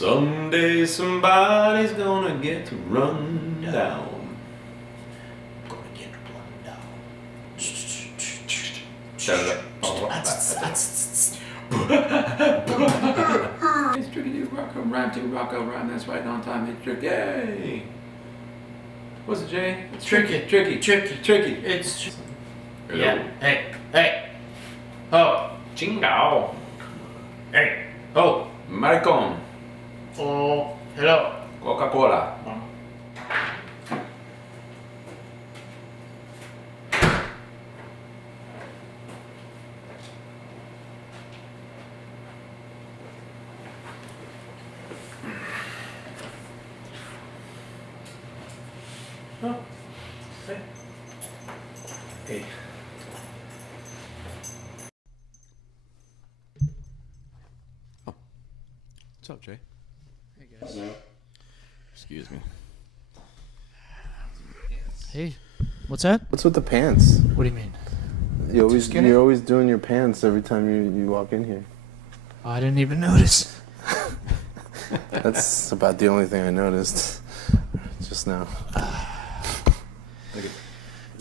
Someday somebody's gonna get to run down. Gonna get run down. It's tricky to rock a rhyme, that's right on time, it's tricky. What's it, Jay? It's tricky. It's Hello. yeah. Hey. Oh, Chingao. hey. Oh, Maricon. Oh, hello. Coca-Cola. Oh. Hey. What's up, Jay? Hey guys. Excuse me. Hey. What's that? What's with the pants? What do you mean? You're always doing your pants every time you walk in here. Oh, I didn't even notice. That's about the only thing I noticed just now. Look at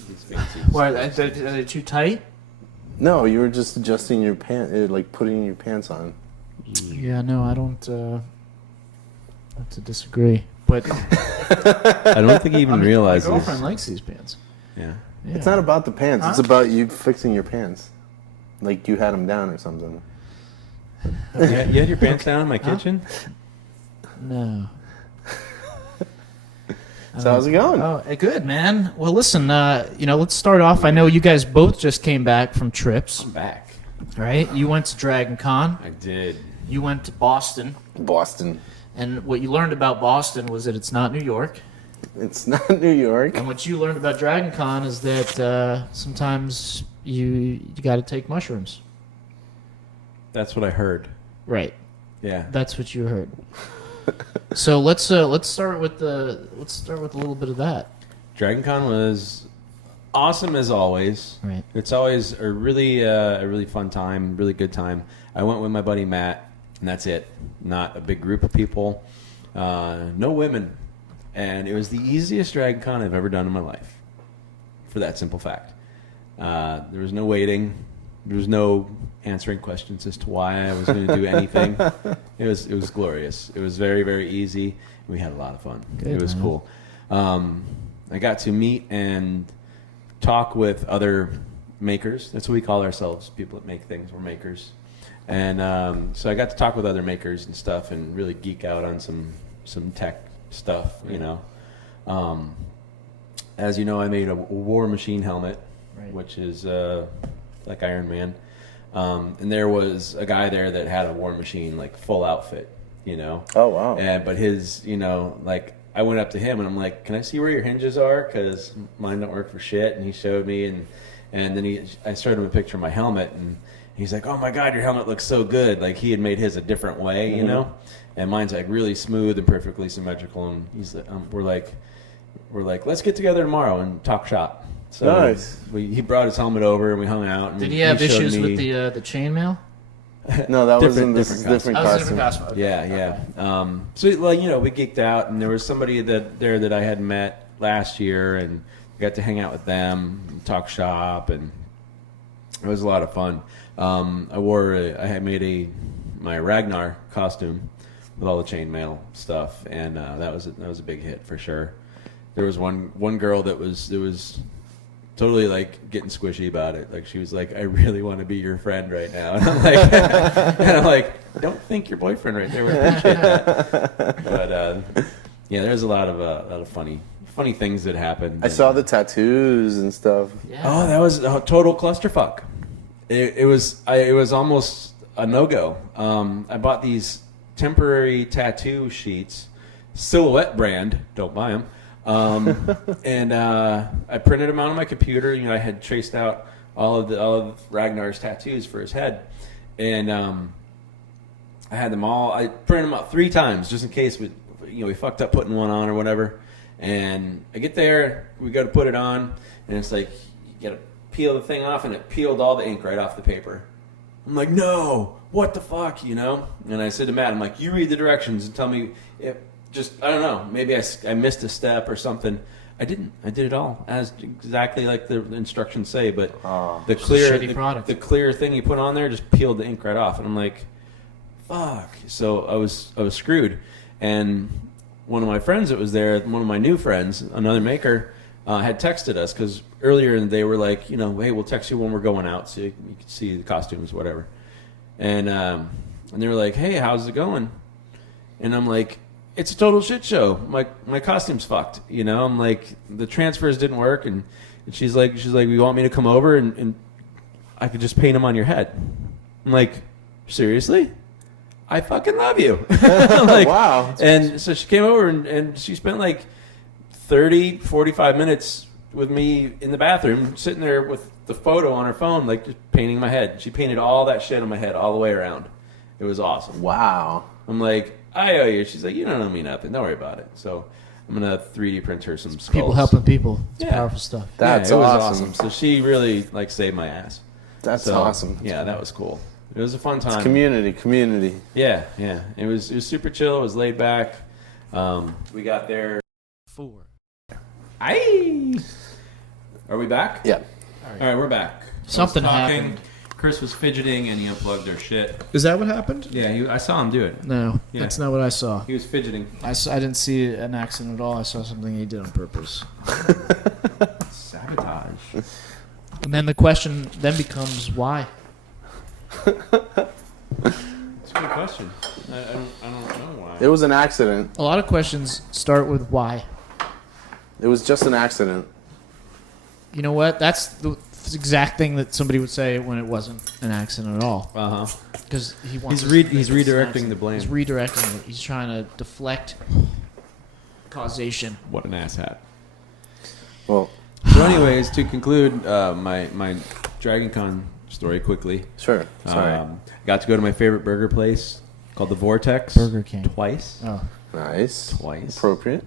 these fancy. Why are they too tight? No, you were just adjusting your like putting your pants on. Yeah, no, I don't have to disagree. But I don't think he even realizes. my girlfriend likes these pants. Yeah. Yeah. It's not about the pants. It's about you fixing your pants. Like you had them down or something. You had your pants down in my kitchen? No. So how's it going? Oh, good, man. Well, listen, let's start off. I know you guys both just came back from trips, I'm back. right? You went to Dragon Con. I did. You went to Boston. Boston. And what you learned about Boston was that it's not New York. It's not New York. And what you learned about Dragon Con is that sometimes you got to take mushrooms. That's what I heard. Right. Yeah. That's what you heard. So let's start with a little bit of that. Dragon Con was awesome as always. Right. It's always a really fun time, really good time. I went with my buddy Matt, and that's it. Not a big group of people, no women, and it was the easiest Dragon Con I've ever done in my life. For that simple fact, there was no waiting, there was no answering questions as to why I was going to do anything. It was glorious. It was very, very easy. We had a lot of fun. Good, it was man. cool. I got to meet and talk with other makers. That's what we call ourselves, people that make things. We're makers. And so I got to talk with other makers and stuff and really geek out on some tech stuff, you know. As you know, I made a War Machine helmet, Right. which is like Iron Man. And there was a guy there that had a War Machine, like full outfit, you know. Oh wow. But his, you know, like I went up to him and I'm like, "Can I see where your hinges are? Because mine don't work for shit." And he showed me, and then I showed him a picture of my helmet, and he's like, "Oh my God, your helmet looks so good!" Like he had made his a different way, you know, and mine's like really smooth and perfectly symmetrical. And he's like, we're like, "Let's get together tomorrow and talk shop." So Nice. he brought his helmet over and we hung out. And Did he have showed issues me- with the chainmail? No, that wasn't. This different is different Oh, it's a costume. different costume. Okay. Yeah. So, well, you know, we geeked out, and there was somebody that I had met last year, and got to hang out with them, and talk shop, and it was a lot of fun. I had made my Ragnar costume with all the chainmail stuff, and that was a big hit for sure. There was one girl that was totally like getting squishy about it. Like she was like, "I really want to be your friend right now," and I'm like, "Don't think your boyfriend right there. We appreciate that." But yeah, there's a lot of funny things that happened. I saw the tattoos and stuff. Yeah. Oh, that was a total clusterfuck. It was almost a no-go. I bought these temporary tattoo sheets, Silhouette brand. Don't buy them. And I printed them out on my computer. You know, I had traced out all of Ragnar's tattoos for his head, and I had them all. I printed them out 3 times just in case we fucked up putting one on or whatever. And I get there, we go to put it on, and it's like you gotta peel the thing off, and it peeled all the ink right off the paper. I'm like, no, what the fuck, you know? And I said to Matt, I'm like, you read the directions and tell me if just, I don't know, maybe I missed a step or something. I didn't. I did it all as exactly like the instructions say, but the clear shitty product. the clear thing you put on there just peeled the ink right off. And I'm like, fuck. So I was screwed. And one of my friends that was there, one of my new friends, another maker, had texted us because earlier they were like, you know, hey, we'll text you when we're going out so you can see the costumes, whatever. And they were like, hey, how's it going? And I'm like, it's a total shit show. My costume's fucked. You know, I'm like, the transfers didn't work, and she's like, you want me to come over and I could just paint them on your head? I'm like, seriously? I fucking love you. Like, Wow. And so she came over and she spent like 30, 45 minutes with me in the bathroom, sitting there with the photo on her phone, like just painting my head. She painted all that shit on my head all the way around. It was awesome. Wow. I'm like, I owe you. She's like, you don't owe me nothing. Don't worry about it. So I'm going to 3D print her some skulls. People helping people. It's Yeah. powerful stuff. That's it was awesome. So she really like saved my ass. That's So, awesome. Yeah, that was cool. It was a fun time. Community. Yeah. It was super chill. It was laid back. We got there. 4. Aye. Are we back? Yeah. All right, we're back. Something I was talking, happened. Chris was fidgeting and he unplugged their shit. Is that what happened? Yeah, I saw him do it. No, Yeah. that's not what I saw. He was fidgeting. I didn't see an accident at all. I saw something he did on purpose. Sabotage. And then the question then becomes why? It's a good question. I don't know why. It was an accident. A lot of questions start with why. It was just an accident. You know what? That's the exact thing that somebody would say when it wasn't an accident at all. Uh-huh. Because he wants. He's us to think he's it's an redirecting accident. the blame. He's redirecting it. He's trying to deflect causation. What an asshat. Well, So anyways, to conclude my Dragon Con story quickly. sure. Sorry. Got to go to my favorite burger place called the Vortex. Burger King. Twice. Oh, Nice. Twice. Appropriate.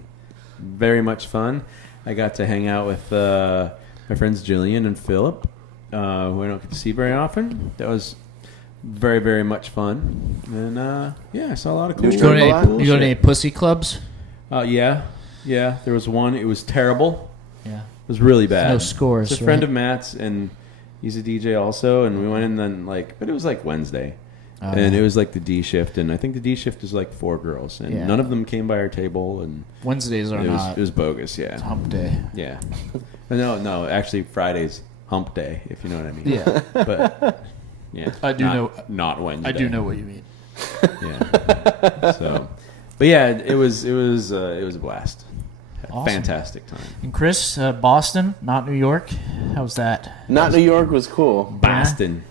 Very much fun. I got to hang out with my friends Jillian and Philip, who I don't get to see very often. That was very, very much fun. And yeah, I saw a lot of cool You you go to Drink a lot? any, you go to any pussy clubs? Yeah. There was one. It was terrible. Yeah. It was really bad. No scores, It's a friend right? of Matt's, and he's a DJ also. And we went in then but it was like Wednesday, and it was like the D shift, and I think the D shift is like 4 girls, and Yeah. none of them came by our table, and Wednesdays are it was bogus. Yeah, It's hump day. yeah. No, actually Friday's hump day, if you know what I mean. Yeah. But yeah, I do know- not Wednesday. I do know what you mean. Yeah. So, but yeah, it was a blast. Had a Awesome. Fantastic time. And Chris, Boston, not New York. How's that? Not New York was cool. Boston.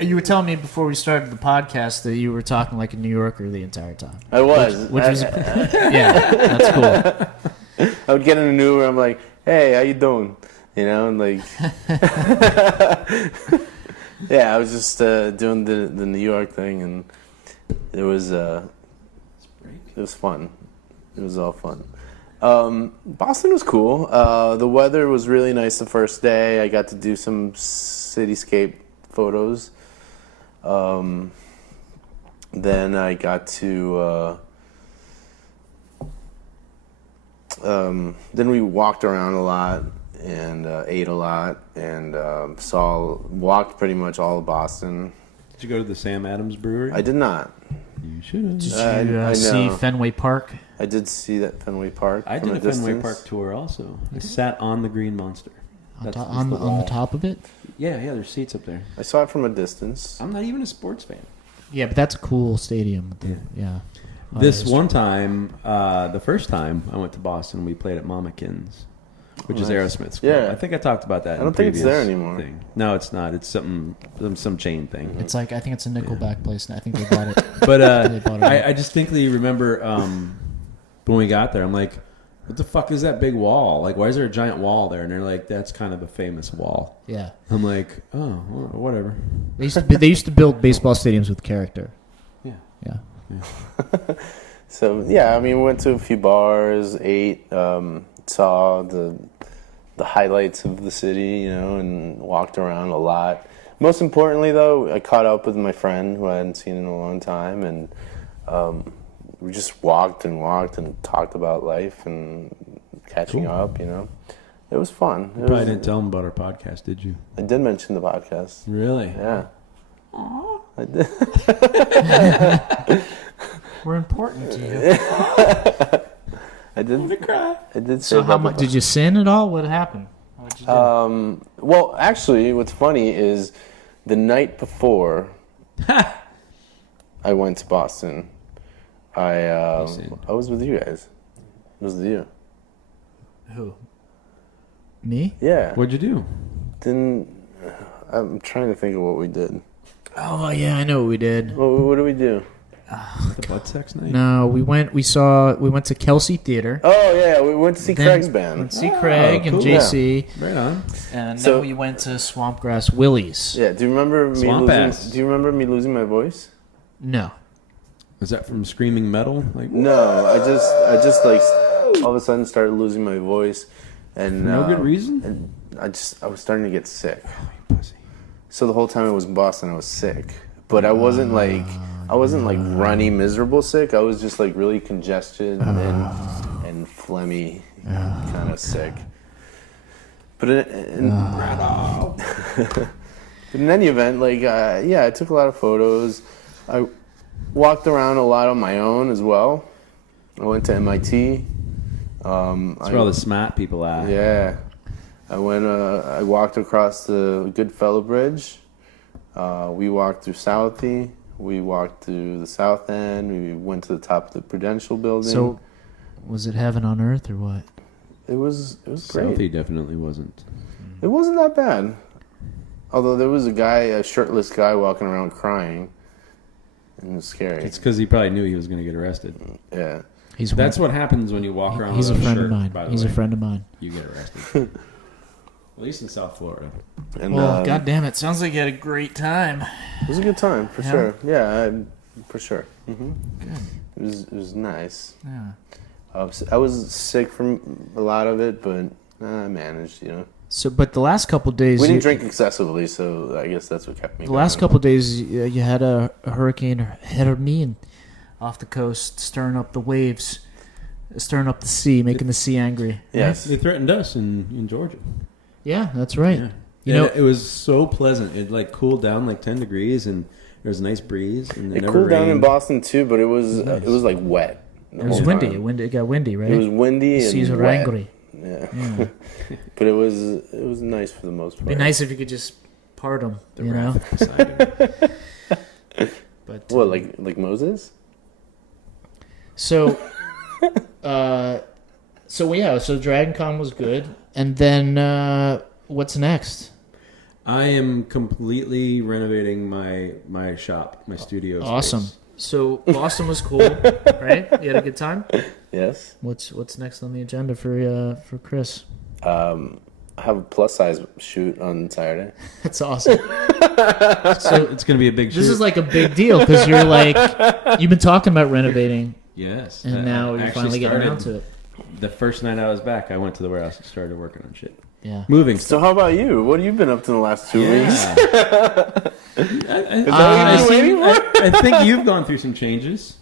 You were telling me before we started the podcast that you were talking like a New Yorker the entire time. I was. Which was, yeah, that's cool. I would get in an Uber. I'm like, hey, how you doing? You know, and like, yeah, I was just doing the New York thing, and it was fun. It was all fun. Boston was cool. The weather was really nice the first day. I got to do some cityscape photos. Then I got to. Then we walked around a lot and ate a lot and walked pretty much all of Boston. Did you go to the Sam Adams Brewery? I did not. You should have. Did you I see know. Fenway Park? I did see that Fenway Park. I from did a Fenway distance. Park tour also. I sat on the Green Monster. On, That's on, the on the wall. top of it? Yeah, there's seats up there. I saw it from a distance. I'm not even a sports fan. Yeah, but that's a cool stadium. Yeah. This one time, the first time I went to Boston, we played at Mamakins, which is nice. Aerosmith's club. Yeah. I think I talked about that. I don't think it's there anymore. Thing. No, it's not. It's some chain thing. It's like, I think it's a Nickelback place. And I think they bought it. But They bought it up. I distinctly remember when we got there, I'm like, what the fuck is that big wall? Like, why is there a giant wall there? And they're like, that's kind of a famous wall. Yeah. I'm like, oh, whatever. They used to build baseball stadiums with character. Yeah. Yeah. So yeah, I mean, we went to a few bars, ate, saw the highlights of the city, you know, and walked around a lot. most importantly, though, I caught up with my friend who I hadn't seen in a long time, and we just walked and talked about life and catching up. You know, it was fun. You probably didn't tell him about our podcast, did you? I did mention the podcast. Really? Yeah. Aww. I did. We're important to you. I did. I'm gonna cry. I did say. So how about much the- did you sin at all? What happened? What'd you do? Well, actually, what's funny is the night before I went to Boston, I was with you guys. It was with you. Who? Me? Yeah. What'd you do? I'm trying to think of what we did. Oh yeah, I know what we did. What did we do? The butt sex night? No, we went to Kelsey Theater. Oh yeah, we went to see Then Craig's Went band. to see Craig cool. and JC, Right on. and So- then we went to Swampgrass Willie's. Yeah. Do you remember me Swamp losing? ass. Do you remember me losing my voice? No. Is that from Screaming Metal? Like, No, I just like all of a sudden started losing my voice, and no good reason? And I was starting to get sick. Pussy. So the whole time I was in Boston, I was sick, but I wasn't like runny, miserable sick. I was just like really congested and phlegmy, kind of sick. But in any event, like yeah, I took a lot of photos. I walked around a lot on my own as well. I went to MIT. That's where all the smart people are. Yeah, I went. I walked across the Goodfellow Bridge. We walked through Southie. We walked to the South End. We went to the top of the Prudential Building. So, was it heaven on earth or what? it was great. Southie definitely wasn't. It wasn't that bad. Although there was a shirtless guy walking around crying. It was scary. It's because he probably knew he was going to get arrested. Yeah. That's what happens when you walk around He's a without friend shirt, of mine. by the He's way. a friend of mine. You get arrested. At least in South Florida. And Well, God damn it! Sounds like you had a great time. it was a good time for Yeah? sure. Yeah, for sure. It was nice. Yeah. I was sick from a lot of it, but I managed. You know, So, but the last couple days, we didn't drink excessively, so I guess that's what kept me. The last couple days, you had a hurricane Hermine off the coast, stirring up the waves, stirring up the sea, making the sea angry. Yes. They threatened us in Georgia. Yeah, that's right. Yeah. You And know, it was so pleasant. It like cooled down like 10 degrees, and there was a nice breeze. And It never cooled down in rained. Boston too, but it was Nice. it was like wet. the it was whole windy. time. It got windy, right? It was windy and Seas were wet. angry. Yeah. Yeah. But it was nice for the most part. It'd be nice if you could just part them, The you know. wrath of Poseidon. But What, like Moses? so, so Dragon Con was good, and then what's next? I am completely renovating my shop, my studio. Awesome. space. So Boston was cool, right? You had a good time. Yes. What's next on the agenda for Chris? I have a plus size shoot on Saturday. That's awesome. So it's going to be a big shoot. This is like a big deal because you're like you've been talking about renovating, Yes. and I now you're actually finally getting around started- to it. The first night I was back, I went to the warehouse and started working on shit. Yeah. Moving So stuff. how about you? What have you been up to in the last 2 weeks? Yeah. Is that what you've been waiting for? I think you've gone through some changes.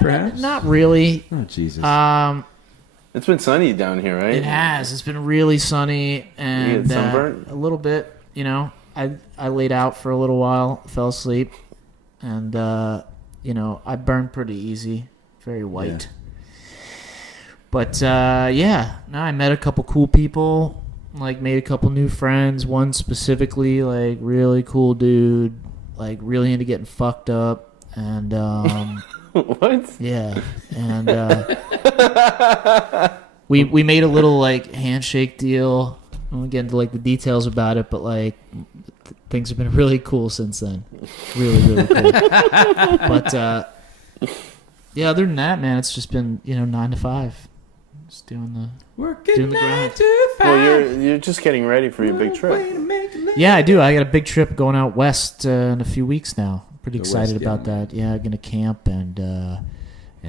Perhaps? Not really. Oh, Jesus. It's been sunny down here, right? It has. It's been really sunny and You get sunburnt? a little bit. You know, I laid out for a little while, fell asleep, and you know, I burned pretty easy, very white. Yeah. But yeah, no, I met a couple cool people, like made a couple new friends. One specifically, like really cool dude, like really into getting fucked up, and What? yeah, and we made a little like handshake deal. I won't get into like the details about it, but like things have been really cool since then. Really cool. But yeah, other than that, man, it's just been 9 to 5, just doing the Working doing the 9 grind. to 5. Well, you're just getting ready for your big trip. Yeah, I do. I got a big trip going out west in a few weeks now. Pretty The excited West, about yeah. that. Yeah, gonna camp and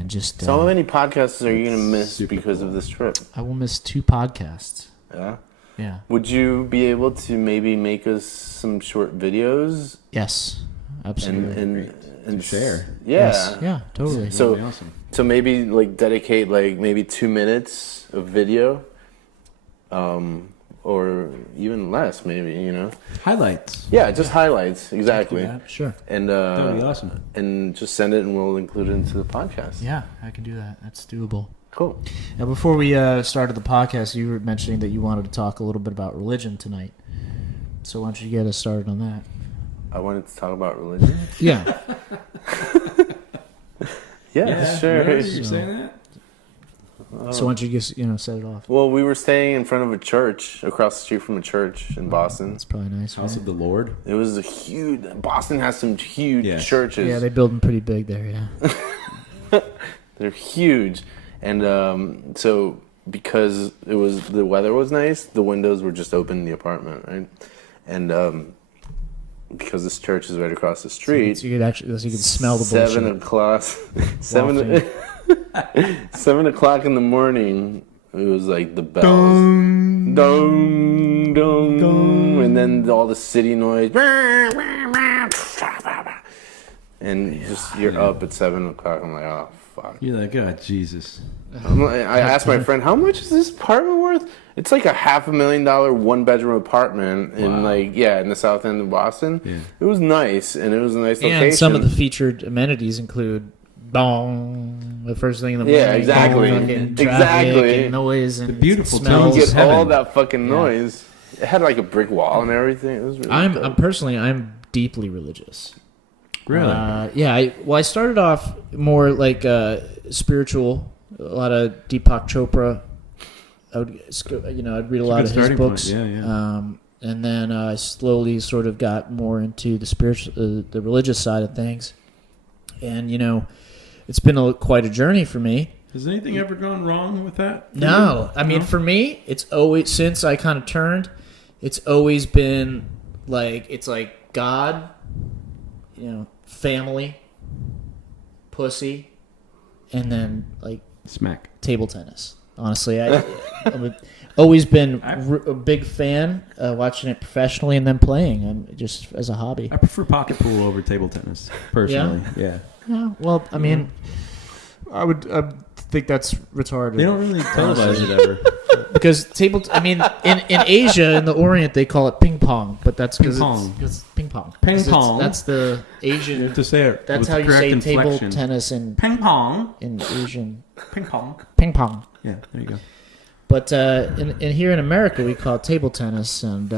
just. So how many podcasts are you going to miss Super because cool. of this trip? I will miss 2 podcasts. Yeah. Yeah. Would you be able to maybe make us some short videos Yes. Absolutely. and share? Yeah. Yes. Yeah. Totally. So That'd be awesome. so maybe like dedicate like maybe 2 minutes of video, or even less, maybe, you know. Highlights. Yeah, just highlights, exactly. that. Sure. And That'd be awesome. and just send it, and we'll include it into the podcast. Yeah, I can do that. That's doable. Cool. Now, before we started the podcast, you were mentioning that you wanted to talk a little bit about religion tonight. So why don't you get us started on that? I wanted to talk about religion. Yeah. Yeah, sure. Really? You're saying that? So why don't you just set it off? Well, we were staying in front of a church, across the street from a church in Boston. That's probably nice. House Right? of the Lord. It was a huge. Boston has some huge Yes. churches. Yeah, they build them pretty big there. Yeah. They're huge, and so because the weather was nice, the windows were just open in the apartment, right? And because this church is right across the street, So you could smell the bullshit. 7 o'clock in the morning, it was like the bells, dong, dong, dong, and then all the city noise, and just you're up at 7 o'clock. I'm like, oh fuck. You're like, oh, Jesus. I asked my friend, how much is this apartment worth? It's like a $500,000 one-bedroom apartment in in the south end of Boston. Yeah. It was nice, and it was a nice location. And some of the featured amenities include bong, the first thing in the morning. Yeah, exactly. Bong, fucking traffic Exactly. and noise and beautiful smells. you tones. get all heaven. that fucking noise. It had like a brick wall and everything. It was really I'm deeply religious. Really? I started off more like spiritual, a lot of Deepak Chopra. I'd read a lot good of his starting books. point. Yeah. And then I slowly sort of got more into the spiritual, the religious side of things. And it's been quite a journey for me. Has anything ever gone wrong with that? No, I mean, for me, it's always, since I kind of turned, it's always been like, it's like God, family, pussy, and then like Smack. table tennis. Honestly, I've always been a big fan, watching it professionally and then playing, and just as a hobby. I prefer pocket pool over table tennis, personally. Yeah. Yeah, well, I mean, I think that's retarded. They don't really televise it ever. Because in Asia, in the Orient, they call it ping pong, but that's because Ping-pong. it's ping pong. Ping 'Cause pong. That's the You Asian. have to say it. That's with how the you correct say table inflection. tennis in Ping pong. Asian. Ping pong. Ping pong. Yeah, there you go. But in here in America, we call it table tennis, and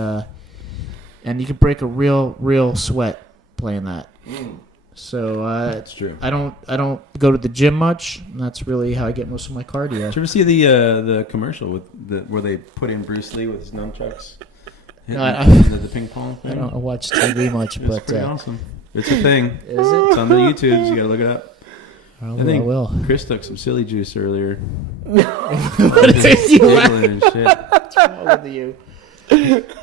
you can break a real sweat playing that. So That's true. I don't go to the gym much. And that's really how I get most of my cardio. Did you ever see the commercial where they put in Bruce Lee with his nunchucks? No, the ping pong I thing? don't watch TV much, It's but pretty awesome. It's a thing. is it? It's on the YouTubes. You gotta look it up. I I think will. Chris took some silly juice earlier. What is you Giggling and shit. What's wrong with you?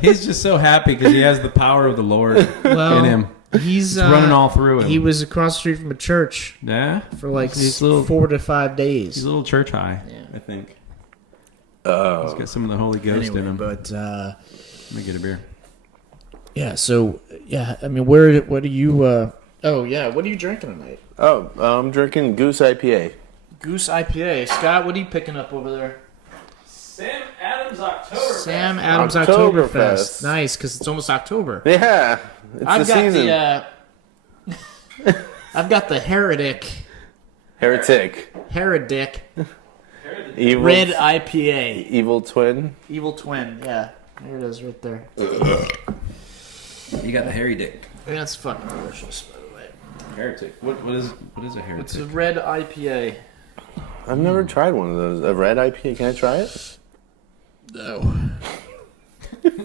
He's just so happy because he has the power of the Lord Well, in him. he's It's running all through him. He was across the street from a church Yeah? for like He's a little- 4 to 5 days. He's a little church high, Yeah. I think. He's Oh, got some of the Holy Ghost in him. but Let me get a beer. yeah. So yeah, I mean, what are you? What are you drinking tonight? I'm drinking Goose IPA. Goose IPA. Scott, what are you picking up over there? Sam Adams October. Sam Adams Oktoberfest. Oktoberfest. Nice, because it's almost October. Yeah, it's I've the got season. I've got the Heretic Heretic, evil, Red IPA. evil twin. Evil Twin. Yeah, there it is, right there. You got the hairy dick. That's fucking delicious, by the way. Heretic. What is a heretic? It's a red IPA. I've never tried one of those. A red IPA. Can I try it? No.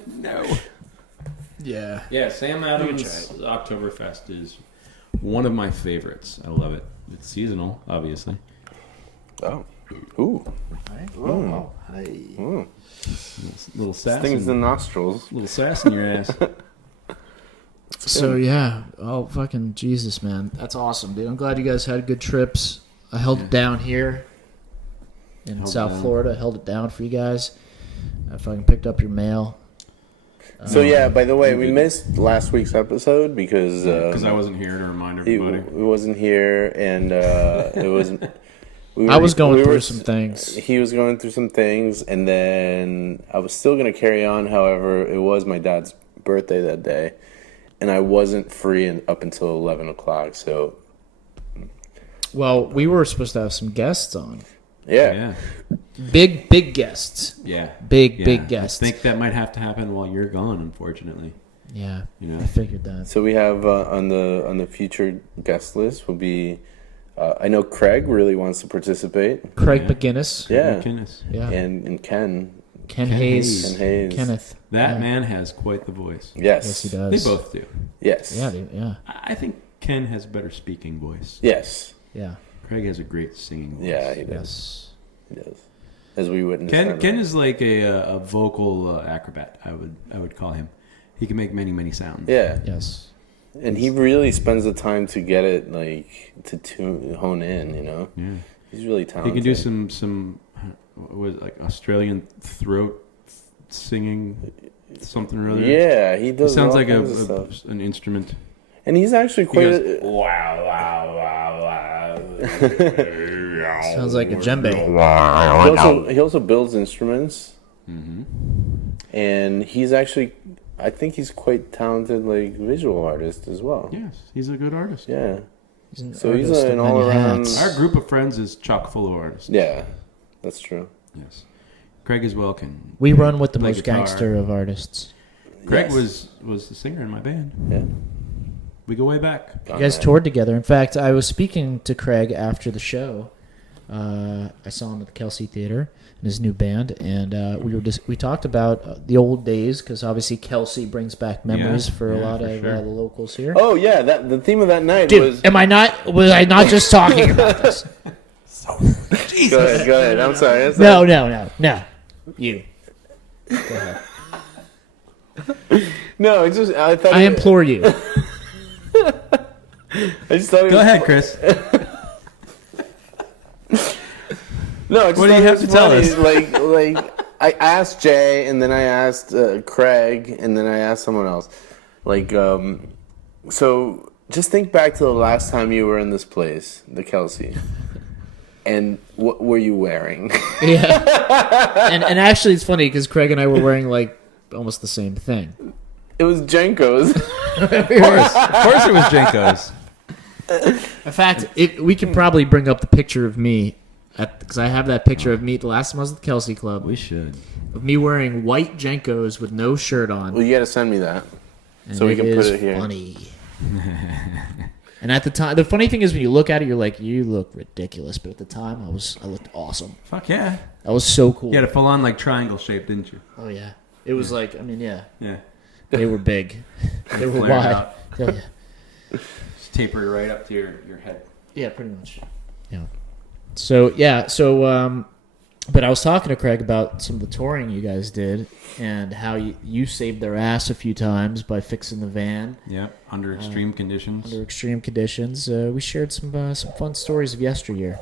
No. Yeah. Yeah, Sam Adams Oktoberfest is one of my favorites. I love it. It's seasonal, obviously. Oh, ooh, Oh, hi. ooh. Little sass. Stings the in, nostrils. little sass in your ass. So yeah, oh fucking Jesus, man, that's awesome, dude. I'm glad you guys had good trips. I held it down here in Held South down. Florida. I held it down for you guys. I fucking picked up your mail. So yeah, by the way, I'm we good. missed last week's episode because I wasn't here to remind he everybody. wasn't here, and it was. I was going we through were- some things. He was going through some things, and then I was still going to carry on. However, it was my dad's birthday that day, and I wasn't free up until 11 o'clock. So Well, we were supposed to have some guests on. yeah. Big guests. Yeah. Big guests. I think that might have to happen while you're gone, unfortunately. Yeah, You know? I figured that. So we have on the future guest list will be. I know Craig really wants to participate. Craig Yeah. McGinnis. Yeah, McInnes. Yeah. and Ken Ken Ken Hayes. Ken Hayes. Kenneth. That Yeah. man has quite the voice. Yes, Yes, he They does. both do. Yes, Yeah, dude, yeah. I think Ken has a better speaking voice. yes, Yeah. Craig has a great singing voice. yeah. He does. Yes. He does. As we witnessed. Ken that Ken night. is like a vocal acrobat. I would call him. He can make many sounds. Yeah, Yes. and he really spends the time to get it hone in. You know, Yeah. he's really He talented. can do some what was it, like Australian throat singing something or other. Yeah, he It does. sounds all like kinds of stuff. an instrument. And he's actually He quite. goes, wow, wow, wow, wow. Sounds like a djembe. He also builds instruments, Mm-hmm. and he's actually. I think he's quite talented, like visual artist as well. Yes, he's a good artist. Yeah. He's an So he's artist an of many all-around- hats. Our group of friends is chock full of artists. Yeah, that's true. Yes. Craig as well can. We run with the play most guitar. gangster of artists. Craig Yes. was the singer in my band. Yeah. We go way back. You guys toured together. In fact, I was speaking to Craig after the show. I saw him at the Kelsey Theater in his new band, and we talked about the old days because obviously Kelsey brings back memories Yeah, for a yeah, lot for of sure. the locals here. Oh yeah, that the theme of that night Dude, was. was I not just talking about this? Go ahead. I'm sorry. No. You. No, it's just I thought. I implore you. I just thought. It Go was, ahead, Chris. No, I just What do you thought it have was to tell funny, us? Like I asked Jay, and then I asked Craig, and then I asked someone else. So just think back to the last time you were in this place, the Kelsey, and what were you wearing? Yeah. And actually, it's funny because Craig and I were wearing like almost the same thing. It was Jenko's. Of course it was Jenko's. In fact, we can probably bring up the picture of me because I have that picture of me the last time I was at the Kelsey Club We should. of me wearing white Jenkos with no shirt on. Well, you got to send me that. And so we can put is it here. Funny. And at the time, the funny thing is when you look at it, you're like, you look ridiculous. But at the time, I looked awesome. Fuck yeah. I was so cool. You had a full on like triangle shape, didn't you? Oh yeah, it was like Yeah. they were big, they were Flared wide. out. Oh, yeah. Just taper it right up to your head. Yeah, pretty much. Yeah. So but I was talking to Craig about some of the touring you guys did and how you saved their ass a few times by fixing the van Yep. Under extreme conditions. under extreme conditions. We shared some fun stories of yesteryear.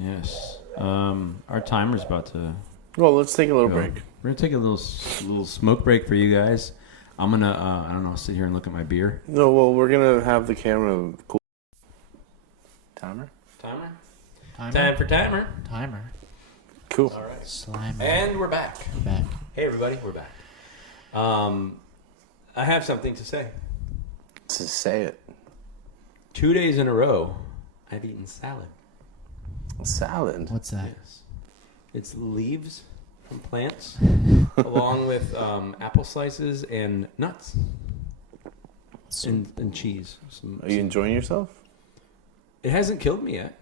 Yes. Our timer's about to Well, let's take a little go. break. We're gonna take a little smoke break for you guys. I'm gonna I don't know, sit here and look at my beer. No, well, we're gonna have the camera. Cool. Timer. Time for timer. Timer. Cool. All right. Slime. And we're back. Back. Hey everybody, we're back. I have something to say. To say it. 2 days in a row, I've eaten salad. Salad. What's that? Yes. It's leaves from plants, along with apple slices and nuts and cheese. Are you enjoying yourself? It hasn't killed me yet.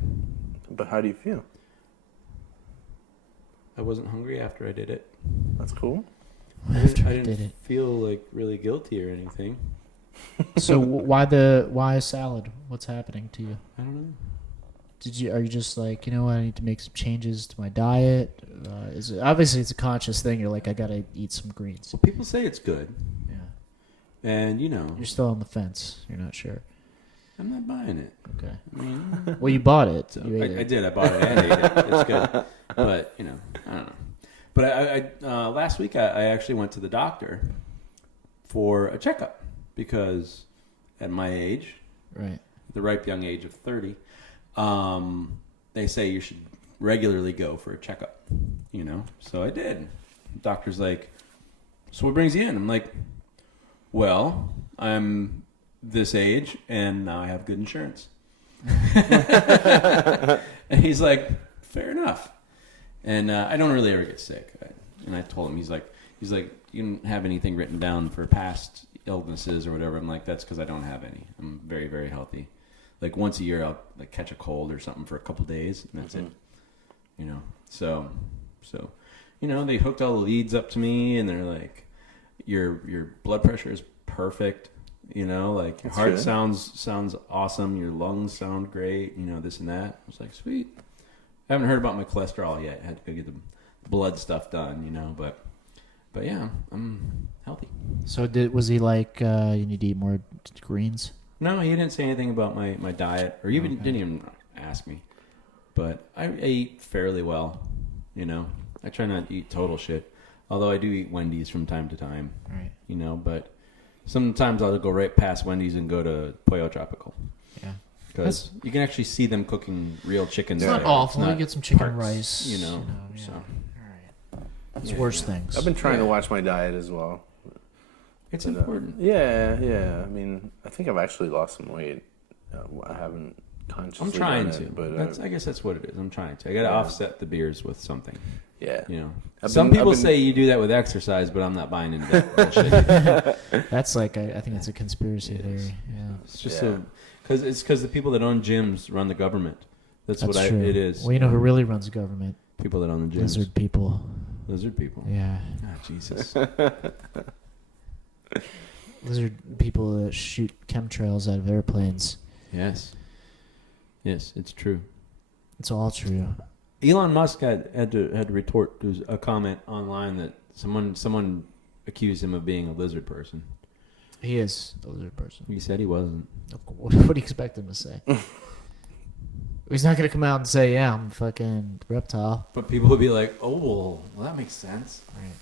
But how do you feel? I wasn't hungry after I did it. That's cool. After I I didn't did it. feel like really guilty or anything. So why a salad? What's happening to you? I don't know. Are you just like, you know what, I need to make some changes to my diet? Is it obviously it's a conscious thing? You're like, I gotta eat some greens. So people say it's good, Yeah. and you know, You're still on the fence. You're not sure. I'm not buying it. Okay. I mean, Well, you bought it. so You ate I it. did. I bought it and ate it. It's good, but you know, I don't know. But I last week I actually went to the doctor for a checkup because at my age, Right. the ripe young age of 30, they say you should regularly go for a checkup. You know, so I did. The doctor's like, "So what brings you in?" I'm like, "Well, I'm this age and now I have good insurance." And he's like, "Fair enough." And I don't really ever get sick. And I told him, he's like, "You don't have anything written down for past illnesses or whatever." I'm like, "That's because I don't have any. I'm very, very healthy. Like once a year, I'll like catch a cold or something for a couple days, and that's it. You know." So, you know, they hooked all the leads up to me, and they're like, "Your blood pressure is perfect. You know, like your That's heart good. sounds awesome. Your lungs sound great. You know, this and that." I was like, "Sweet." I haven't heard about my cholesterol yet. I had to go get the blood stuff done, you know, but yeah, I'm healthy. So was he like, you need to eat more greens? No, he didn't say anything about my diet, or even didn't even ask me. But I eat fairly well, you know. I try not to eat total shit, although I do eat Wendy's from time to time, Right. you know. But sometimes I'll go right past Wendy's and go to Pollo Tropical. Yeah. Because you can actually see them cooking real chicken. It's there. not awful. You not get some chicken parts, rice. you know. yeah. So All right. It's Yeah, worse yeah. things. I've been trying to Yeah. watch my diet as well. it's But, important. Yeah. I mean, I think I've actually lost some weight. I haven't consciously. I'm trying done to, it, but I guess that's what it is. I'm trying to. I got to Yeah. offset the beers with something. yeah. You know, I've some been- people I've been- say you do that with exercise, but I'm not buying into that bullshit. That's like, I think it's a conspiracy It is. theory. Yeah. It's just Yeah. because the people that own gyms run the government. That's That's what true. it is. Well, you know who really runs the government? People that own the gyms. Lizard people. Lizard people. Yeah. Ah, Jesus. Lizard people that shoot chemtrails out of airplanes. Yes, it's true. It's all true. Elon Musk had to retort to a comment online that someone accused him of being a lizard person. He is a lizard person. He said he wasn't. What do you expect him to say? He's not going to come out and say, yeah, I'm a fucking reptile. But people would be like, "Oh, well, that makes sense." Right.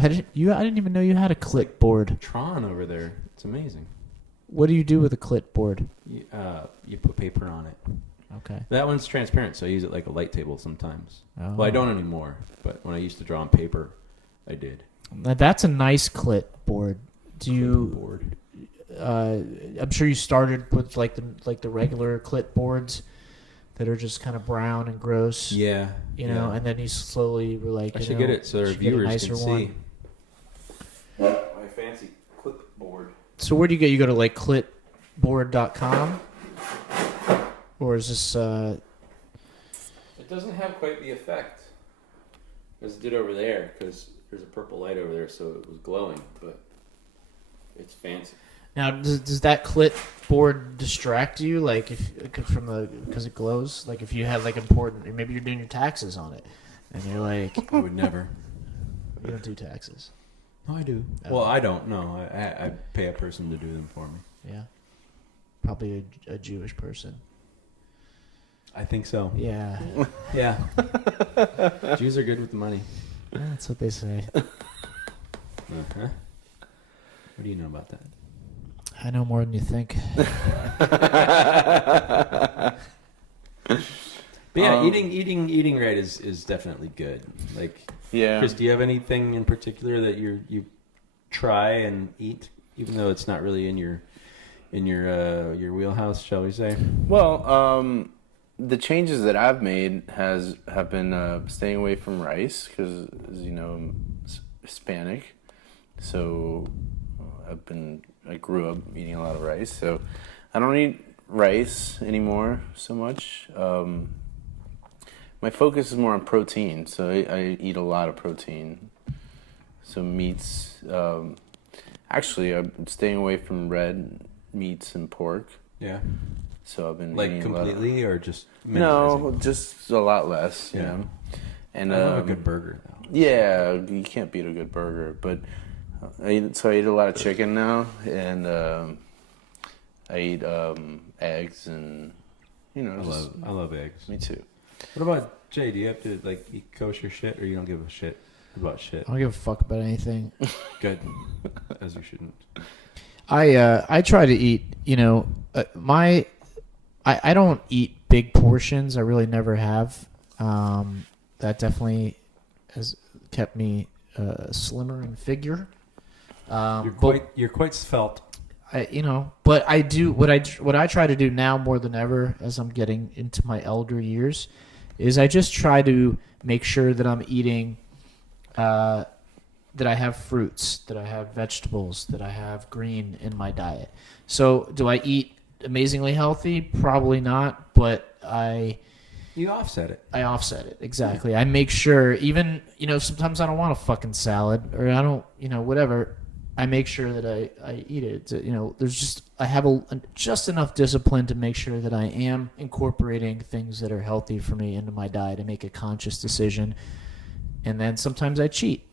I didn't even know you had a clipboard. Tron over there. It's amazing. What do you do with a clipboard? You put paper on it. Okay. That one's transparent, so I use it like a light table sometimes. Oh. Well, I don't anymore, but when I used to draw on paper, I did. Now, that's a nice clipboard. Do you? Board. I'm sure you started with like the regular clipboards that are just kind of brown and gross. Yeah. You know, and then you slowly were like, I you should know, get it so our should get a viewers nicer can see. one. My fancy clipboard. So where do you go? You go to like clipboard.com? Or is this It doesn't have quite the effect as it did over there because there's a purple light over there, so it was glowing, but it's fancy. now does that clipboard distract you like because it glows? Like if you had like important, maybe you're doing your taxes on it and you're like, I would never. you don't do taxes. No, I do. Oh. Well, I don't. No, I pay a person to do them for me. Yeah. Probably a Jewish person. I think so. Yeah. Yeah. Jews are good with the money. That's what they say. Uh-huh. What do you know about that? I know more than you think. But yeah, eating right is definitely good. Like, Yeah. Chris, do you have anything in particular that you try and eat, even though it's not really in your wheelhouse, shall we say? Well, the changes that I've made have been staying away from rice because, as you know, I'm Hispanic, so I grew up eating a lot of rice. So I don't eat rice anymore so much. My focus is more on protein, so I eat a lot of protein. So meats. Actually, I'm staying away from red meats and pork. Yeah. So I've been Like eating a lot of- completely or just No, minimizing? just a lot less. You Yeah. know. And I love a good burger though. yeah, you can't beat a good burger. But I eat a lot of chicken now, and I eat eggs, and I love eggs. me too. What about Jay? Do you have to like eat kosher shit, or you don't give a shit about shit? I don't give a fuck about anything. Good, as you shouldn't. I try to eat. I don't eat big portions. I really never have. That definitely has kept me slimmer in figure. You're quite svelte. But I do what I try to do now more than ever as I'm getting into my elder years is I just try to make sure that I'm eating, that I have fruits, that I have vegetables, that I have green in my diet. So do I eat amazingly healthy? Probably not, but You offset it. I offset it, exactly. I make sure, even, sometimes I don't want a fucking salad, or I don't, whatever. I make sure that I eat it. I have just enough discipline to make sure that I am incorporating things that are healthy for me into my diet. I make a conscious decision, and then sometimes I cheat.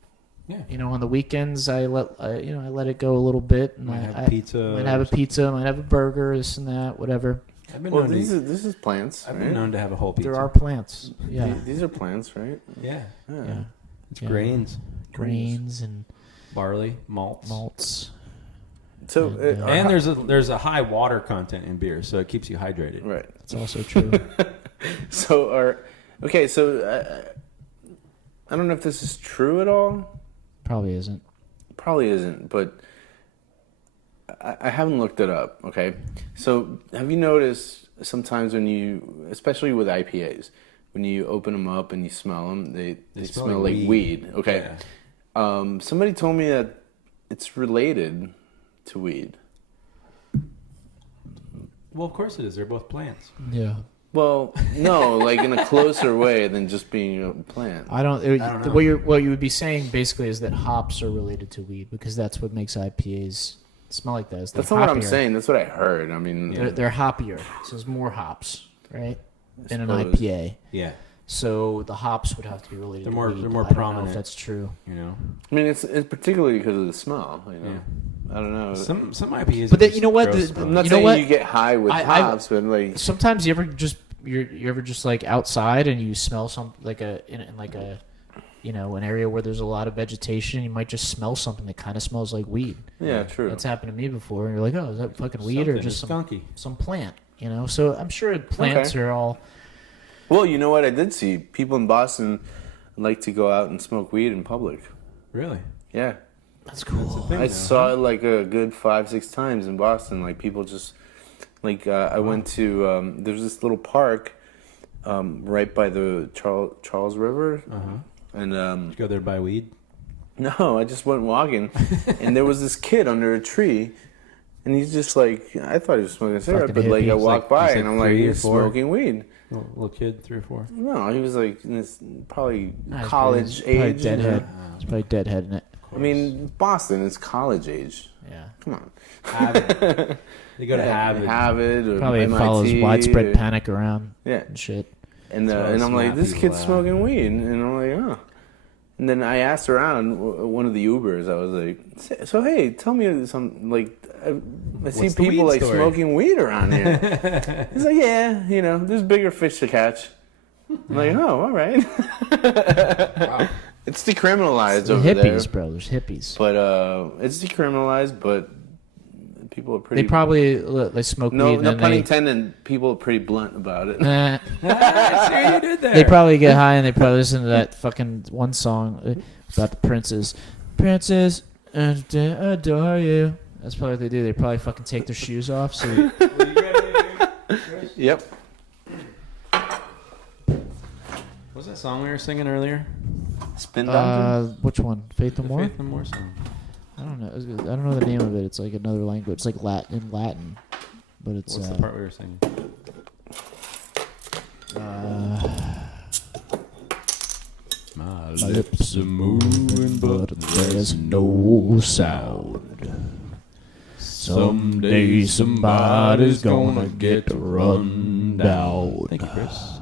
Yeah. On the weekends I let it go a little bit, and Might have pizza. Might have a pizza, might have a burger, this and that, whatever. I've been Well, known this to, is plants. I've right? been known to have a whole pizza. There are plants. Yeah. These are plants, right? Yeah. Yeah. It's Yeah. grains, Grains and barley, malts. So, And there's a high water content in beer, so it keeps you hydrated. right. That's also true. So I don't know if this is true at all. Probably isn't. Probably isn't, but I haven't looked it up. Okay, so have you noticed sometimes when you, especially with IPAs, when you open them up and you smell them, they smell like weed. Okay, Yeah. Somebody told me that it's related to weed. Well, of course it is. They're both plants. Yeah. Well, no, like in a closer way than just being a plant. I don't know. what you would be saying basically is that hops are related to weed, because that's what makes IPAs smell like that. That's not what I'm saying. That's what I heard. I mean, They're hoppier, so there's more hops, right? In an suppose. IPA. Yeah. So the hops would have to be related They're to more- weed. they're more I don't know prominent. if that's true. I mean, it's particularly because of the smell. Yeah. I don't know. Some IPAs. But are you know what? gross The- I'm smelling. not You know saying what? you get high with I- hops, but like Sometimes you're ever just like outside and you smell some like in like a an area where there's a lot of vegetation. You might just smell something that kind of smells like weed. yeah, true. That's happened to me before. And you're like, oh, is that fucking weed or Something just skunky. some plant? So I'm sure plants are all. Well, you know what? I did see people in Boston like to go out and smoke weed in public. Really? Yeah, That's cool. I saw it like a good 5-6 times in Boston. Like people just like I went to there's this little park right by the Charles River, and Did you go there to buy weed? no, I just went walking, and there was this kid under a tree. And he's just like, I thought he was smoking a cigarette, Fucking but like hippie. I He's walked by like and I'm like, 3 or he's 4. smoking weed. Little kid, 3 or 4. No, he was like in this probably Nah, college probably age. deadhead. It's probably deadhead in it. I mean, Boston is college age. Yeah. Come on. Harvard. They go to Harvard. Harvard or Probably MIT follows widespread or- panic around Yeah. and shit. And That's why and I'm like, smart this people kid's are. smoking weed, and I'm like, oh. And then I asked around one of the Ubers. I was like, so hey, tell me some like. I see What's the people weed like story? smoking weed around here. He's like, yeah, there's bigger fish to catch. I'm like, oh, all right. Wow. It's decriminalized The over hippies, there, bro. There's hippies. but it's decriminalized. But people are pretty. They probably they smoke no weed. no and pun they, intended. People are pretty blunt about it. See, you did there. They probably get high and they probably listen to that fucking one song about the princes. Princes, adore you. That's probably what they do. They probably fucking take their shoes off. So Yep. What's that song we were singing earlier? Spin Doctor. which one? Faith No More? Faith No More song. I don't know. I don't know the name of it. It's like another language. It's like Latin, but it's What's the part we were singing? My lips are moving, but there's no sound. Someday somebody's gonna get run down. Thank you, Chris.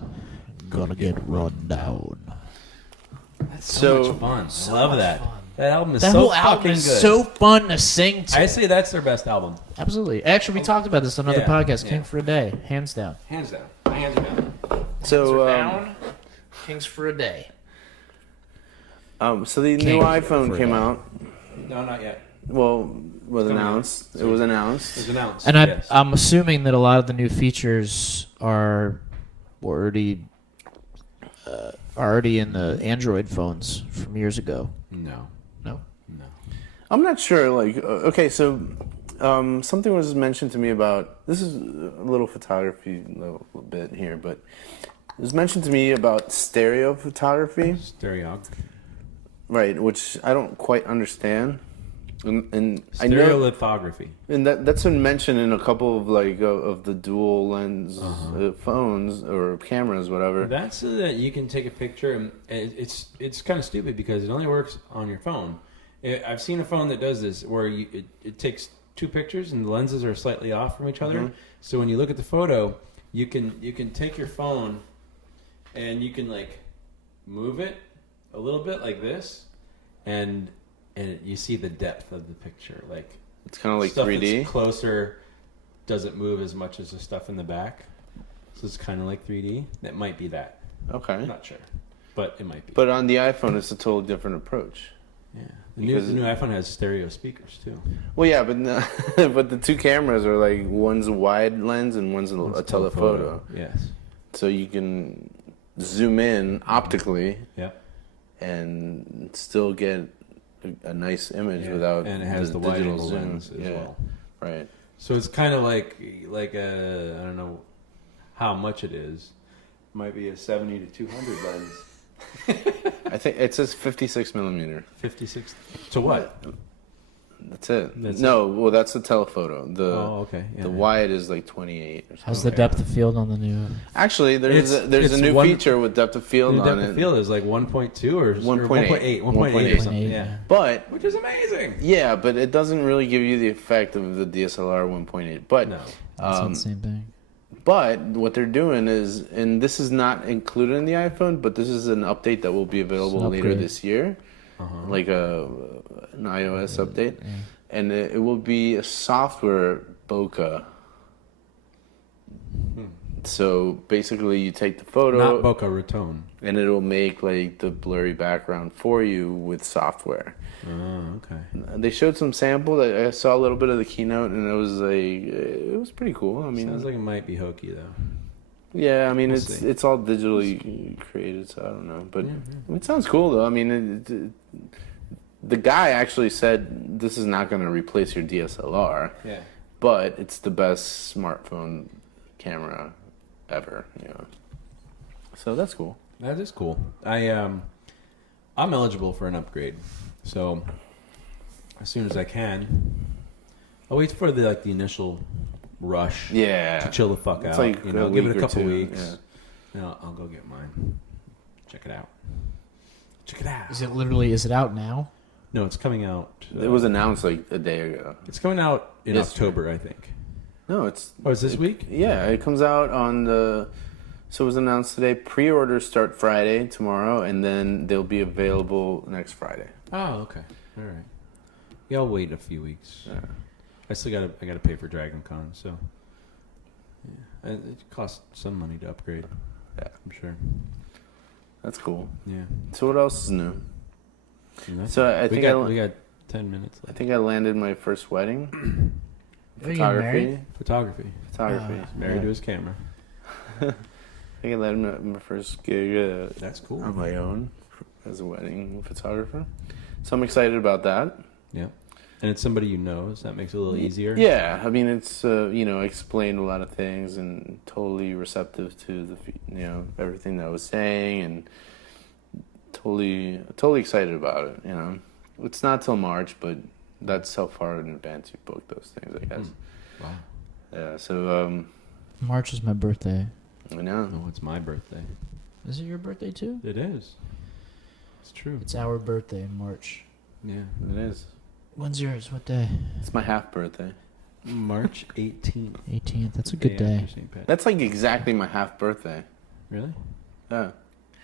Gonna get run down. That's So- much fun. I love that. That album is That so whole fucking album is good. so fun to sing to. I say that's their best album, Absolutely. Actually, we talked about this on another Yeah, podcast. yeah. King for a Day, hands down. hands down. My hands are down. So, Kings for a day. so the new King iPhone for came that. out. No, not yet. Well, was coming announced. out. It was It announced. was announced. And yes. I'm assuming that a lot of the new features are already in the Android phones from years ago. No. No. I'm not sure. Like, okay, so something was mentioned to me about this is a little photography little bit here, but it was mentioned to me about stereo photography, Stereography. right? Which I don't quite understand, and I know, Stereolithography. and that's been mentioned in a couple of like of the dual lens phones or cameras, whatever. That's so that you can take a picture, and it's kind of stupid because it only works on your phone. I've seen a phone that does this where it takes two pictures and the lenses are slightly off from each other. Mm-hmm. So when you look at the photo, you can take your phone and you can like move it a little bit like this, and you see the depth of the picture. Like It's kind of like stuff 3D. that's closer doesn't move as much as the stuff in the back. So it's kind of like 3D. That might be that. Okay, I'm not sure, but it might be. but on the iPhone, it's a totally different approach. Yeah, Because- the new iPhone has stereo speakers too. Well, yeah, but no, but the two cameras are like one's a wide lens and one's a telephoto. Yes. So you can zoom in optically Yeah. and still get a nice image without and it has the wide digital angle zoom. lens as well. Right. So it's kind of like a I don't know how much it is. Might be a 70 to 200 lens. I think it says 56 millimeter. 56 to what? That's it. That's no, well, that's the telephoto. The Oh, okay. Yeah, the yeah. wide is like 28 or something. How's the Okay. depth of field on the new? Actually, there's It's a new one- feature with depth of field The on depth it. of field is like 1.2 or 1.8. 1.8 or something. 1.8, Yeah. But Which is amazing. yeah, but it doesn't really give you the effect of the DSLR 1.8. But No. It's not the same thing. But what they're doing is, and this is not included in the iPhone, but this is an update that will be available It's an later upgrade. this year, like an iOS update, and it will be a software bokeh. So basically, you take the photo, Not Boca Raton. and it'll make like the blurry background for you with software. Oh, okay. They showed some sample. I saw a little bit of the keynote, and it was pretty cool. I mean, Sounds like it might be hokey though. yeah, I mean, We'll it's see. it's all digitally created, so I don't know, but Yeah, it sounds cool though. I mean, the guy actually said this is not going to replace your DSLR, Yeah. but but it's the best smartphone camera ever. You know, so that's cool. That is cool. I'm eligible for an upgrade, so as soon as I can, I'll wait for the initial rush Yeah, to chill the fuck It's out. like You know, a give it week a or couple two, weeks. And I'll go get mine. Check it out. Check it out. Is it out now? No, it's coming out. It was announced like a day ago. It's coming out in Yes. October, I think. No, it's Oh, is this week? yeah. It comes out on the. So it was announced today. Pre-orders start Friday tomorrow, and then they'll be available next Friday. Oh, okay. All right. Yeah, I'll wait a few weeks. Yeah. I gotta pay for Dragon Con, so yeah, it costs some money to upgrade. Yeah. I'm sure. That's cool. Yeah. So what else is new? And So I we think we got 10 minutes I left. think I landed my first wedding. Are you getting married? Photography. Photography. Married Yeah. to his camera. I think I landed my first gig That's cool. on my own as a wedding photographer. So I'm excited about that. Yeah. And it's somebody you know, so that makes it a little easier. Yeah, I mean it's explained a lot of things and totally receptive to everything that I was saying and totally excited about it. You know, it's not till March, but that's how far in advance you book those things, I guess. Wow. Yeah. So March is my birthday. I know. Oh, it's my birthday. Is it your birthday too? It is. It's true. It's our birthday in March. Yeah. It is. When's yours? What day? It's my half birthday. March 18th. 18th. That's a good after day. St. Pat. That's like exactly my half birthday. Really? Yeah.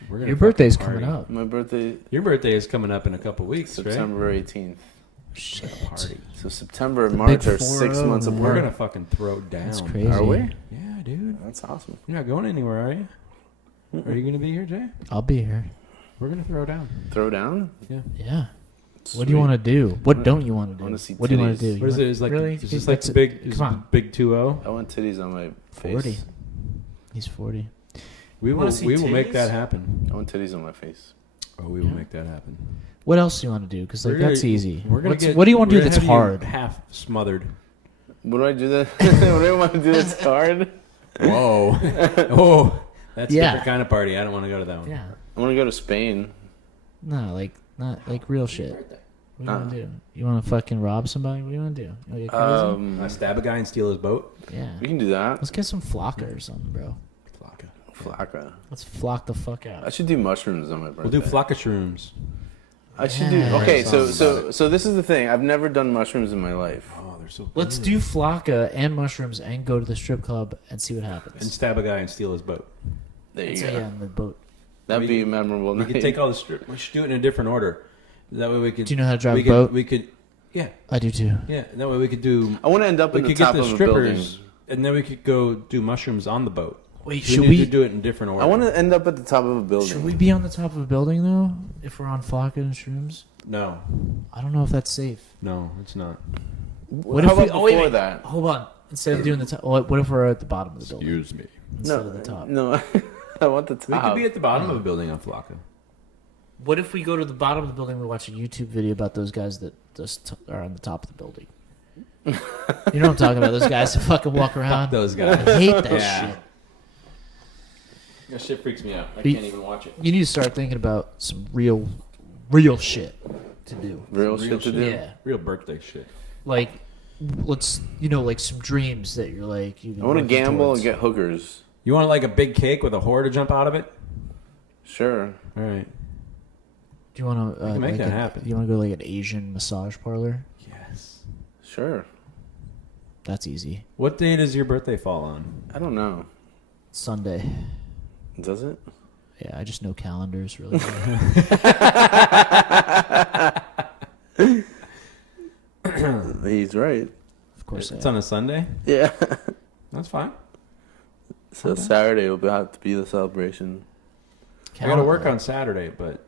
We're gonna Your birthday's fucking coming party. up. My birthday Your birthday is coming up in a couple weeks, right? September 18th. Shit. Party. So September and The March big are 6 4-0, months man. We're apart. gonna fucking throw down. That's crazy. Are we? Yeah, dude. That's awesome. You're not going anywhere, are you? Are you going to be here, Jay? I'll be here. We're going to throw down. Throw down? Yeah. Yeah. What do you want to do? What don't you want to do? I wanna see What do you want to titties. do? What is it? Is like really? is this like the big? Come on. Big 2-0. I want titties on my face. 40. He's 40. We wanna will. see We will make titties? that happen. I want titties on my face. Oh, we will make that happen. What else do you want to do? Because like that's easy. We're gonna What do you want to do we're gonna that's have you hard? Half smothered. What do I do that? What do I want to do that's hard? Whoa. Oh, that's Yeah. a different kind of party. I don't want to go to that one. Yeah. I want to go to Spain. No, like not like real shit. What do you want to do? You want to fucking rob somebody? What do you want to do? You wanna get crazy? Stab a guy and steal his boat. Yeah. We can do that. Let's get some flocka or something, bro. Flocka. Let's flock the fuck I out. should do mushrooms on my birthday. We'll do flocka shrooms. I should do. Yeah. Okay, Songs about so this is the thing. I've never done mushrooms in my life. Oh, they're so. Let's good. do flocka and mushrooms and go to the strip club and see what happens. And stab a guy and steal his boat. There you So, go. yeah, on the boat. That'd be a We memorable We night. could take all the strip. We should do it in a different order. That way we could. Do you know how to drive we a could, boat? We could. Yeah, I do too. yeah. That way we could do. I want to end up We in the could get top the of a building. strippers, and then we could go do mushrooms on the boat. Wait, We should need we? to do it in different order. I want to end up at the top of a building. Should we be on the top of a building though? If we're on flocka and shrooms, No, I don't know if that's safe. no, it's not. What How if we? about Oh wait, before wait. that? Hold on. Instead of doing the top, what if we're at the bottom of the building Excuse me. instead of the top? No, I want the We top. could be at the bottom of a building on Flocka. What if we go to the bottom of the building? We watch a YouTube video about those guys that just are on the top of the building. You know what I'm talking about? Those guys that fucking walk around. Those I guys. hate that Yeah. shit. That shit freaks me out. I Be- can't even watch it. You need to start thinking about some real shit to do. Real Real shit to shit. do. Yeah, Real birthday shit. like let's like some dreams that you're like. I want to gamble and get hookers. You want like a big cake with a whore to jump out of it? Sure. All right. Do you want to can make that happen. You want to go like an Asian massage parlor? Yes. Sure. That's easy. What day does your birthday fall on? I don't know. Sunday. Does it? Yeah, I just know calendars really well. He's right. Of course, It's on a Sunday. Yeah. That's fine. So Saturday will have to be the celebration. I got to work on Saturday, but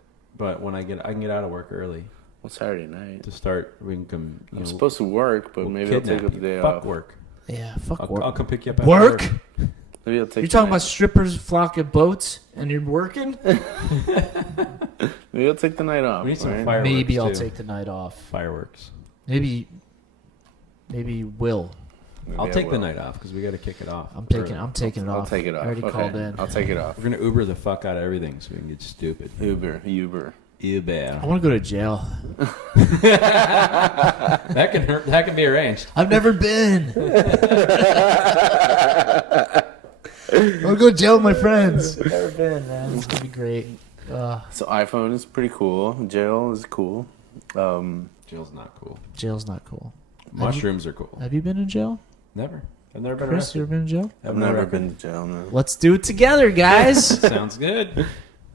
when I can get out of work early Well, Saturday night. to start. We can come. I'm supposed to work, but we'll maybe I'll take kidnap the you. day Fuck off. work. Yeah, fuck I'll work. come pick you up. At Work? Maybe I'll take. You're the talking night- about strippers flock at boats and you're working? Maybe I'll take the night off. We need some right? fireworks. Maybe I'll too. take the night off. Fireworks. Maybe will. Maybe I'll I take the will. night off because we got to kick it off. I'm taking it I'll off. take it off. I already Okay. called in. I'll take it off. We're gonna Uber the fuck out of everything so we can get stupid. Uber. I Uber. want to go to jail. That can hurt. That can be arranged. I've never been. I'll go to jail with my friends. Never been, man. It's gonna be great. So iPhone is pretty cool. Jail is cool. Jail's not cool. Jail's not cool. Mushrooms are cool. Have you been in jail, Never. I've never been Chris? arrested. You ever been in jail? I've never been to jail. No. Let's do it together, guys. Sounds good.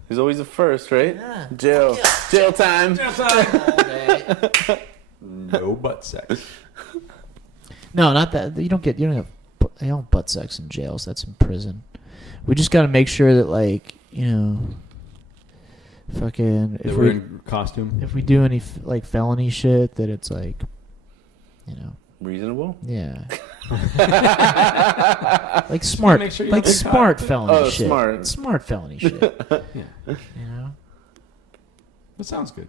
He's always the first, right? Yeah. Jail. Jail time. No butt sex. No, not that. You don't have butt sex in jails. That's in prison. We just got to make sure that, like, fucking That if we're we in costume. if we do any like felony shit, that it's like, Reasonable. yeah, like smart, make sure you like don't get smart caught. felony Oh, shit. smart. Felony shit. Yeah. That sounds good.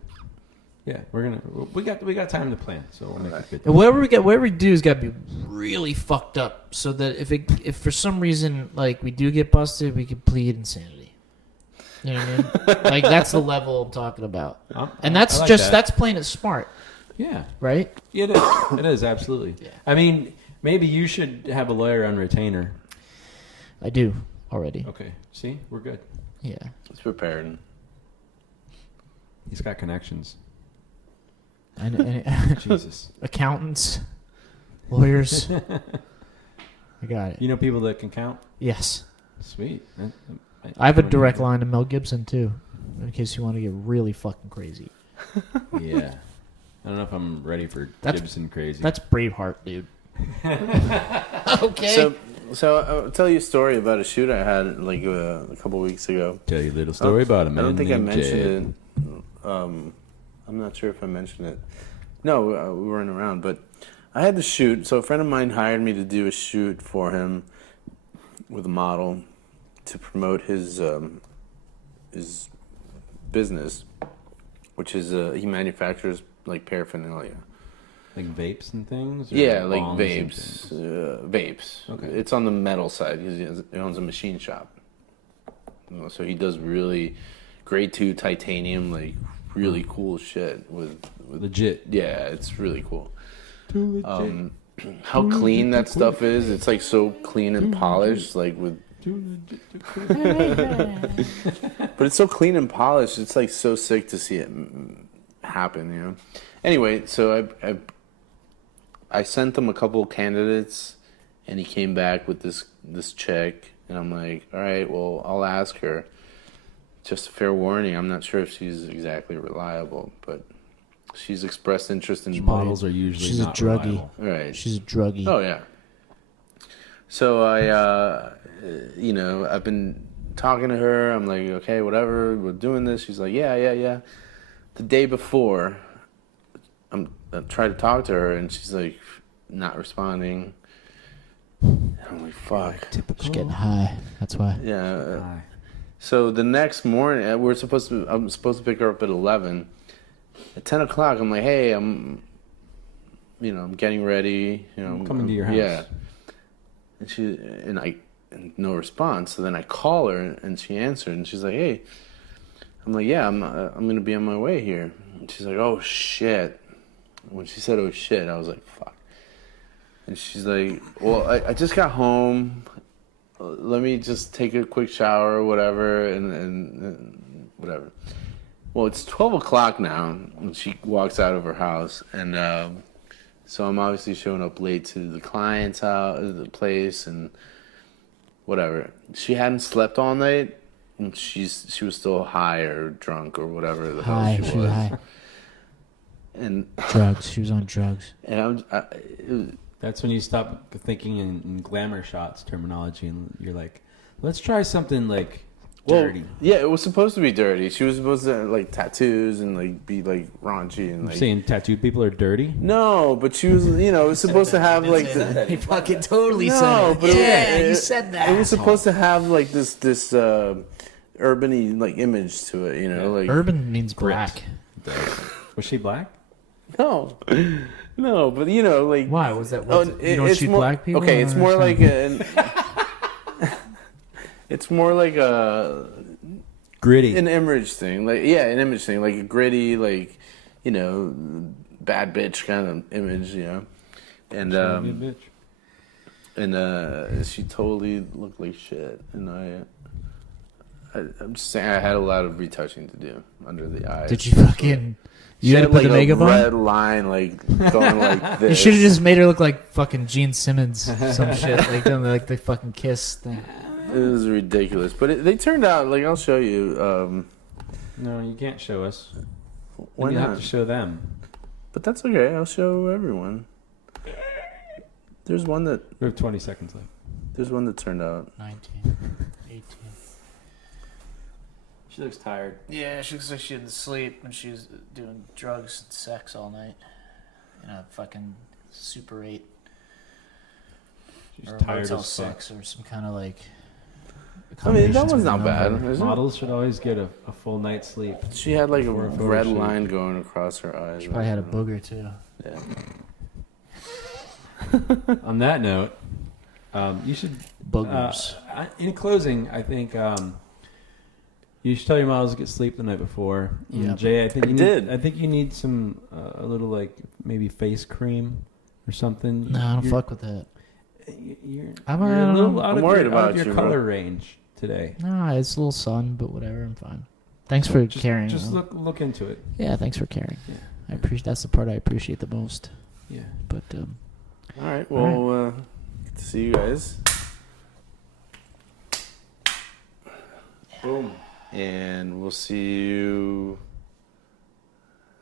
Yeah, we got time to plan, so we'll make it good. And whatever we do has got to be really fucked up, so that if for some reason like we do get busted, we can plead insanity. You know what I mean? Like that's the level I'm talking about, and that's I like just that. that's playing it smart, Yeah, right? it is. It is absolutely. Yeah. I mean, maybe you should have a lawyer on retainer. I do already. Okay. See, we're good. Yeah. It's prepared. He's got connections. And Jesus. accountants, lawyers. I got it. You know people that can count? Yes. Sweet. I have a direct line to Mel Gibson too, in case you want to get really fucking crazy. Yeah. I don't know if I'm ready for That's- Gibson crazy. That's Braveheart, dude. Okay. So So I'll tell you a story about a shoot I had like a couple weeks ago. Tell you a little story about a man I don't think I named mentioned Jed. it. I'm not sure if I mentioned it. No, we weren't around, but I had the shoot. So a friend of mine hired me to do a shoot for him with a model to promote his business, which is he manufactures like paraphernalia. Like vapes and things? Or Yeah, like bongs and vapes. things? Vapes. Okay. It's on the metal side. He owns a machine shop. So he does really grade 2 titanium, like really cool shit with Legit. yeah, it's really cool. Too legit. How clean that stuff is. It's like so clean and polished, like with but it's so clean and polished. It's like so sick to see it happen, you know. Anyway, so I sent him a couple candidates, and he came back with this chick, and I'm like, all right, well, I'll ask her. Just a fair warning, I'm not sure if she's exactly reliable, but she's expressed interest in Models are usually She's a not druggie. reliable. Right. She's a druggie. Oh yeah. So I've been talking to her. I'm like, okay, whatever. We're doing this. She's like, yeah. The day before, I try to talk to her, and she's like, not responding. And I'm like, fuck. She's getting high. That's why. Yeah. Aye. So the next morning, I'm supposed to pick her up at 11. At 10 o'clock, I'm like, hey, I'm getting ready. I'm coming to your house. Yeah. And no response. So then I call her, and she answered, and she's like, hey. I'm like, yeah, I'm gonna be on my way here. And she's like, oh shit. When she said, oh shit, I was like, fuck. And she's like, well, I just got home. Let me just take a quick shower or whatever, and whatever. Well, it's 12 o'clock now when she walks out of her house, and so I'm obviously showing up late to the client's house, the place, and whatever. She hadn't slept all night, and she was still high or drunk or whatever the hell High. she She was high. And Drugs. She was on drugs. That's when you stop thinking in glamour shots terminology, and you're like, let's try something like dirty. Yeah, it was supposed to be dirty. She was supposed to have, like, tattoos and like be like raunchy and You're like. saying tattooed people are dirty? No, but she was, it was supposed to have like. He fucking totally No, said it. but Yeah, you said that. It was supposed to have like this urban-y like image to it, like. Urban means black. Was she black? No, but like. Why was that? Oh, You don't it's shoot more, black people? Okay, I it's don't more like understand. it's more like Gritty. an image thing, like an image thing, like a gritty, like bad bitch kind of image, and Good bitch. and she totally looked like shit, and I'm just saying I had a lot of retouching to do under the eyes. Did you fucking? You had to put like the makeup a on. red line, like going like this. You should have just made her look like fucking Gene Simmons, some shit like them, like the fucking Kiss thing. It was ridiculous, but they turned out like I'll show you. No, you can't show us. Why You not? have to show them. But that's okay. I'll show everyone. There's one that We have 20 seconds left. turned out. 19, 18. She looks tired. Yeah, she looks like she didn't sleep when she was doing drugs and sex all night. In a fucking Super 8 She's or tired Motel as fuck. 6 or some kind of like. I mean, that combinations one's with not a bad. number. Is it? Models should always get a full night's sleep. She had like a Before a photo red shoot. line going across her eyes. She probably had a booger too. Yeah. On that note, you should. Boogers. In closing, I think you should tell your models to get sleep the night before. And Yep. Jay, I think I you did. Need, I think you need some a little like maybe face cream or something. No, I don't You're- fuck with that. You're, I'm you're a around- little out I'm of worried your, out about of your you, bro. color range today. Nah, it's a little sun, but whatever. I'm fine. Thanks for caring. Just look into it. Yeah, thanks for caring. Yeah. I appreciate. That's the part I appreciate the most. Yeah. But All right. Well, good to see you guys. Boom. And we'll see you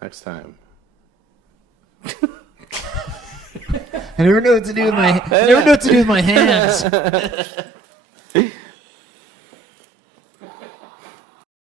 next time. I never know what to do with my hands.